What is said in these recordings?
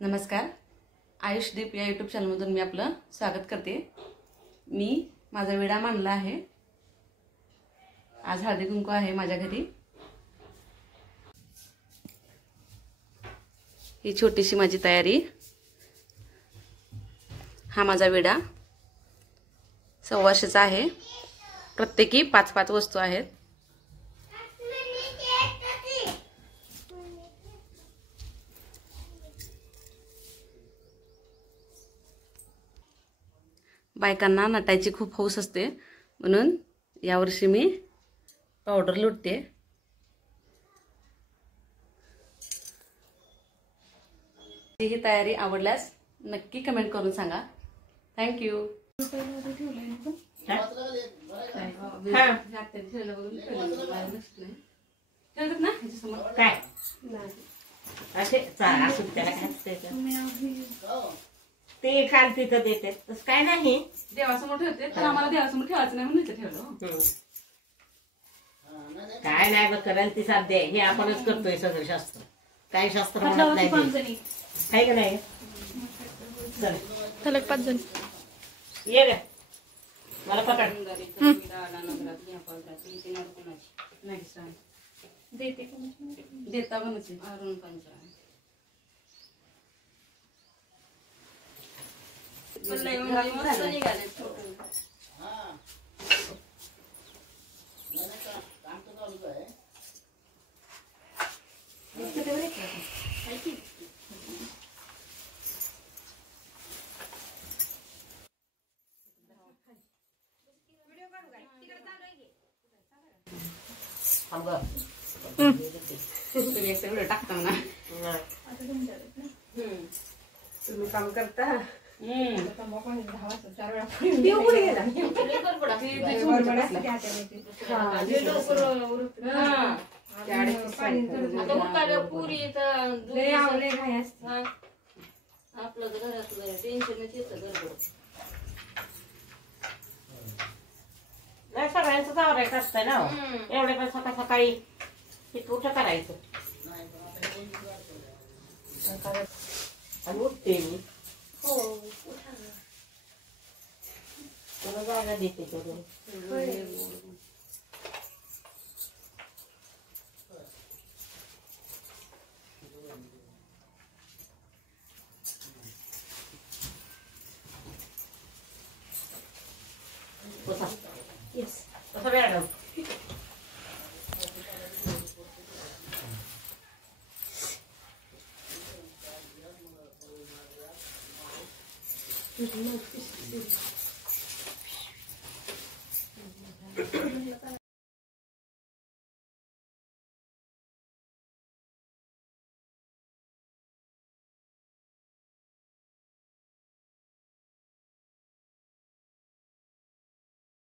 नमस्कार, आयुष दीप या यूट्यूब चॅनलमधून मी आपलं स्वागत करते। मी माझा विडा मांडला आहे। आज हळदी कुंकू आहे माझ्या घरी। ही छोटीशी माझी तयारी। हा माझा विडा 1.25 आहे। प्रत्येकी 5-5 वस्तू आहेत। बायकांना नटायची खूप हौस असते, म्हणून यावर्षी मी पावडर लुटते। ही तयारी आवडल्यास नक्की कमेंट करून सांगा। Thank you. ते काल तिथं देते तसं काय नाही, देवासमोर ठेवते, पण आम्हाला देवासमोर ठेवायचं नाही म्हणून इथे ठेवलं। काय नाही बघ, करायला ती साध्य हे आपणच करतोय सगळं शास्त्र। काय शास्त्र म्हणत नाही काय का नाही। चल 5 जण ये ग, मला पकड। देता बनचे अरुण पंचा तुम्ही टाकता ना। तुम्ही काम करता। आपलं घरात टेन्शनच येतं गडबड। नाही सगळ्यांचं आवरायचं असतंय ना, एवढे पण सकाळी हे कुठं करायचं। आणि उठते मी, तुला जागा देते करून। कसं मॅडम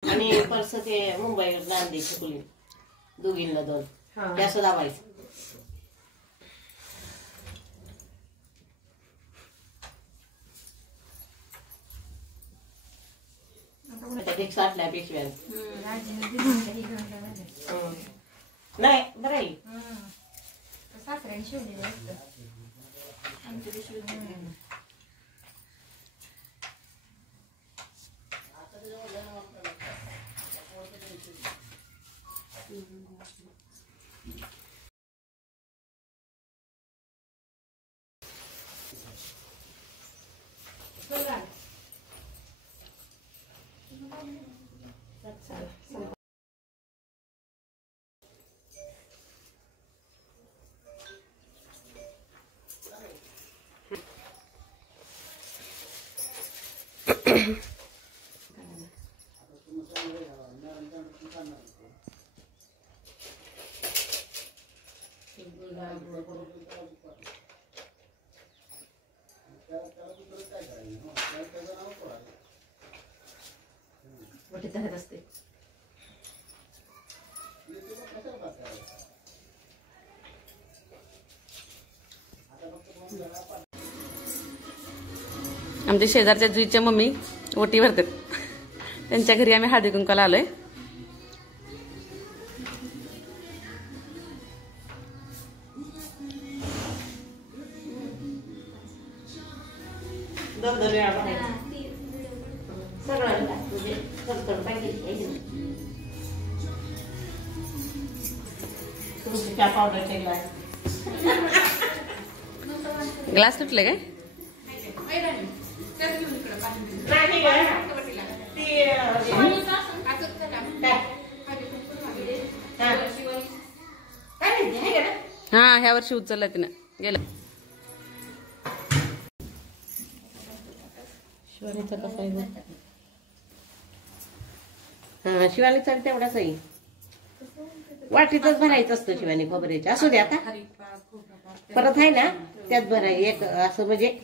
आणि परस ते मुंबईवर नांदी चुकली दोघींना 2 जास्त दाबायचं। साठल्या पेशव्या नाही बरं आहे। आमच्या शेजारच्या जुईच्या मम्मी ओटी भरतात, त्यांच्या घरी आम्ही हळदी कुंकाला आलोय। दोन वेळा बनायचं सगळं म्हणजे थोडं पाहिजे. तुमची चहा पावडरचे ग्लास ग्लास तुटले काय? हा ह्या वर्षी उचलला तिनं गेलं. शिवानीचा कसा आहे? हा शिवानीचा तेवढाच आहे. वाटीतच भरायचं असतं शिवानी खोबऱ्याच्या. असू द्या आता परत आहे ना त्यात भराय एक असं म्हणजे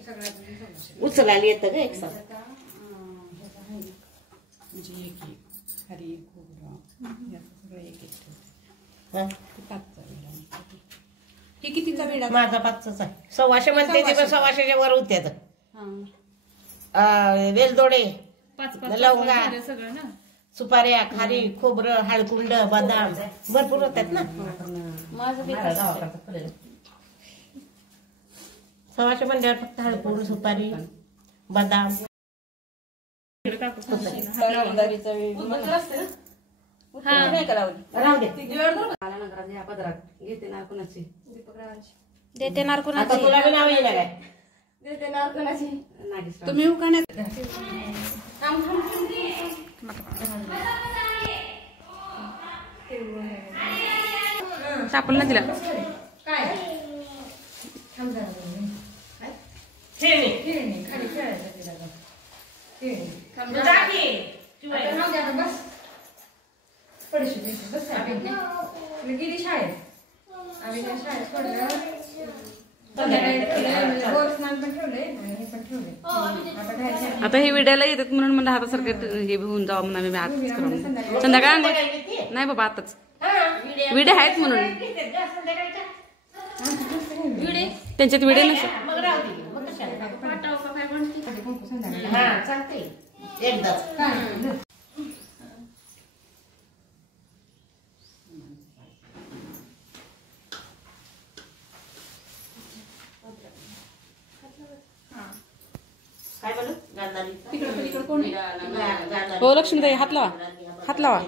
उचलायला येतं ग एक साथ. हे कितीचा वेळा? माझा 5च आहे. 1,600 म्हणते ते पण 1,600च्या वर होत्यात. वेलदोडे, लवंगा, सुपाऱ्या, खारी, खोबरं, हळकुंड, बदाम भरपूर होतात ना. 1,600 म्हणल्यावर फक्त हळकुंड, सुपारी, बदाम. देते नार आता तुला बी नाव येणार काय? तुम्ही उकाण्यात सापडलं ना तिला. आता हे विड्याला येतात म्हणून मला हातासारखं हे होऊन जावं म्हणून आम्ही आताच करू. संध्याकाळ नाही बाबा आताच विडे आहेत म्हणून त्यांच्यात विडे नसतात. हो लक्ष्मीताई हात लावा हात लावा.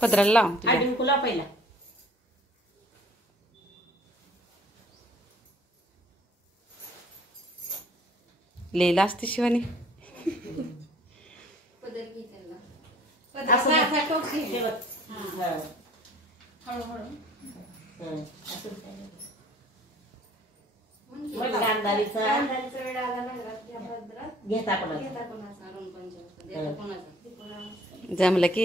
पत्राला लाव तुला पहिला लिहिला असते शिवानी. जमलं की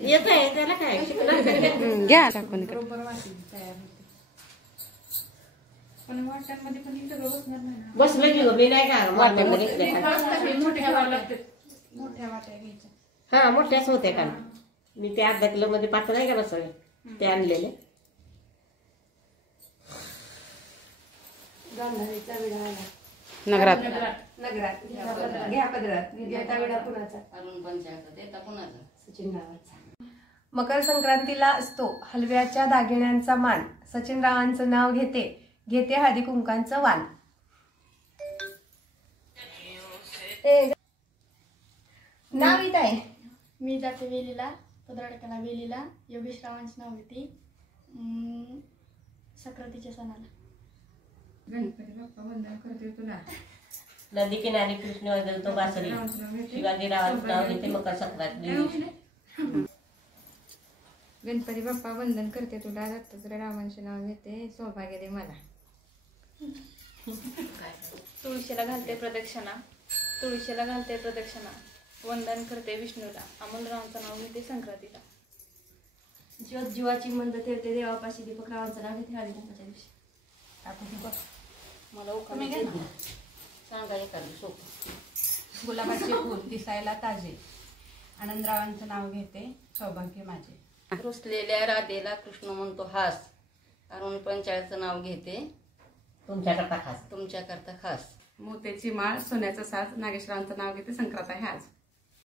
येत आहे त्याला काय घ्या टाकून. बसलं की मी नाही का वाट्यामध्ये. हा मोठ्याच होत्या का मी ते अर्धा किलो मध्ये पात्र नाही का बसले ते आणलेले. नगरात मकर संक्रांतीला असतो हलव्याच्या दागिन्यांचा मान. सचिन रावांचं नाव घेते घेते हळदी कुंकांचं वाण. नाव येत आहे. मी जाते वेलीला पदराडकाला वेलीला. योगेश रावांचे नाव घेते सक्रातीच्या सणाला. गणपती बाप्पा वंदन करते तुला. नदी किनारी कृष्ण वाजवतो बासरी. शिवाजी रावांचं नाव घेते मकर संक्रांती. गणपती बाप्पा वंदन करते तुला. दत्तात्रय रावांचे नाव घेते सौभाग्य दे मला. तुळशीला घालते प्रदक्षिणा. तुळशीला घालते प्रदक्षिणा. वंदन करते विष्णूला. अमोलरावांचं नाव घेते संक्रांतीला. ज्योत जीवाची मंद ठेवते देवापाशी. दीपक रावांचं नाव घेते हळदी कुंकाच्या दिवशी. मला सांगा एखादी सोपं. गुलाबाचे फूल दिसायला ताजे. आनंदरावांचं नाव घेते सौभाग्य माझे. रुसलेल्या राधेला कृष्ण म्हणतो हास. अरुण पंचाळचं नाव घेते तुमच्याकरता खास. तुमच्याकरता खास. मोत्याची माळ सोन्याचा साज नागेशरावांचं नाव घेते संक्रांत आहे आज.